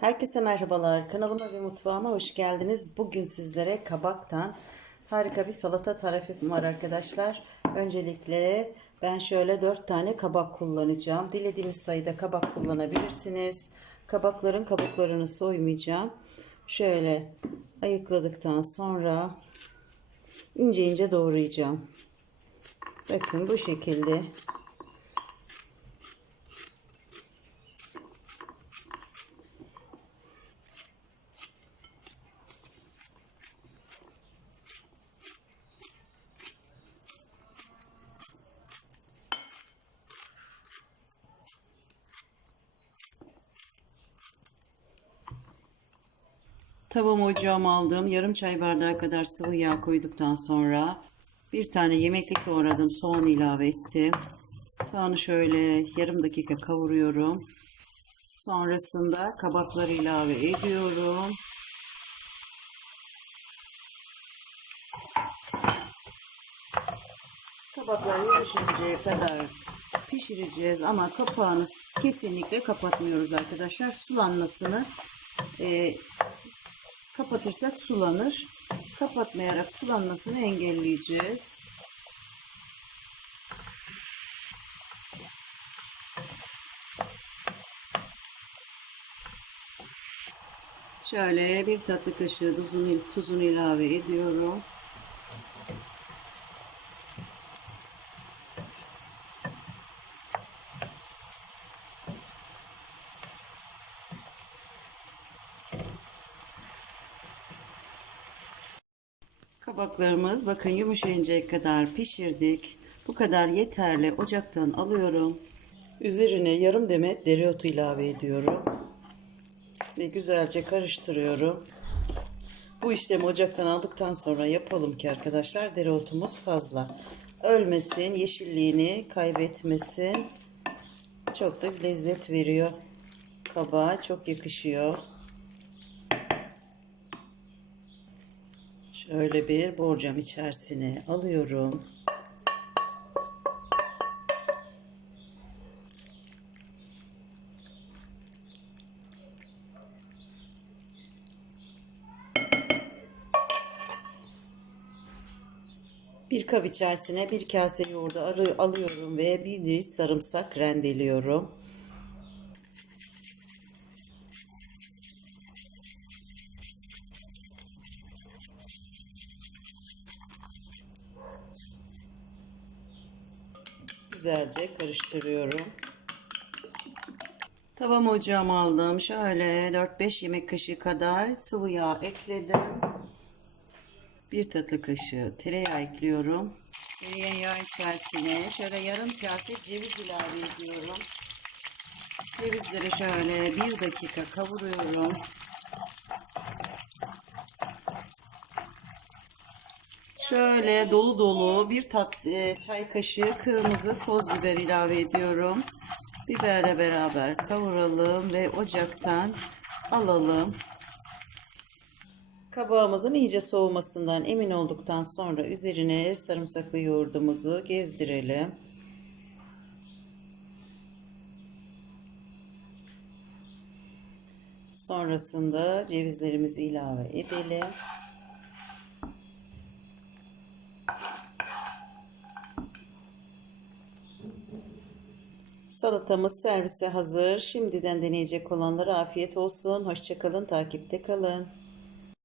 Herkese merhabalar. Kanalıma ve mutfağıma hoş geldiniz. Bugün sizlere kabaktan harika bir salata tarifim var arkadaşlar. Öncelikle ben şöyle 4 tane kabak kullanacağım. Dilediğiniz sayıda kabak kullanabilirsiniz. Kabakların kabuklarını soymayacağım. Şöyle ayıkladıktan sonra ince ince doğrayacağım. Bakın bu şekilde Tavamı ocağıma aldım. Yarım çay bardağı kadar sıvı yağ koyduktan sonra bir tane yemeklik doğradım. Soğan ilave ettim. Soğanı şöyle yarım dakika kavuruyorum. Sonrasında kabakları ilave ediyorum. Kabaklar yumuşayıncaya kadar pişireceğiz ama kapağını kesinlikle kapatmıyoruz arkadaşlar. Sulanmasını e, kapatırsak sulanır. Kapatmayarak sulanmasını engelleyeceğiz. Şöyle bir tatlı kaşığı tuzunu, tuzunu ilave ediyorum. Kabaklarımız bakın yumuşayıncaya kadar pişirdik. Bu kadar yeterli. Ocaktan alıyorum. Üzerine yarım demet dereotu ilave ediyorum. Ve güzelce karıştırıyorum. Bu işlemi ocaktan aldıktan sonra yapalım ki arkadaşlar dereotumuz fazla. Ölmesin, yeşilliğini kaybetmesin. Çok da lezzet veriyor. Kabağa çok yakışıyor. Şöyle bir borcam içerisine alıyorum. Bir kap içerisine bir kase yoğurdu alıyorum ve bir diş sarımsak rendeliyorum. Güzelce karıştırıyorum. Tavam ocağıma aldım. Şöyle 4-5 yemek kaşığı kadar sıvı yağ ekledim. Bir tatlı kaşığı tereyağı ekliyorum. Yağ içerisine şöyle yarım kase ceviz ilave ediyorum. Cevizleri şöyle bir dakika kavuruyorum. Şöyle dolu dolu bir tat, e, çay kaşığı kırmızı toz biber ilave ediyorum. Biberle beraber kavuralım ve ocaktan alalım. Kabağımızın iyice soğumasından emin olduktan sonra üzerine sarımsaklı yoğurdumuzu gezdirelim. Sonrasında cevizlerimizi ilave edelim. Salatamız servise hazır. Şimdiden deneyecek olanlara afiyet olsun. Hoşçakalın, takipte kalın.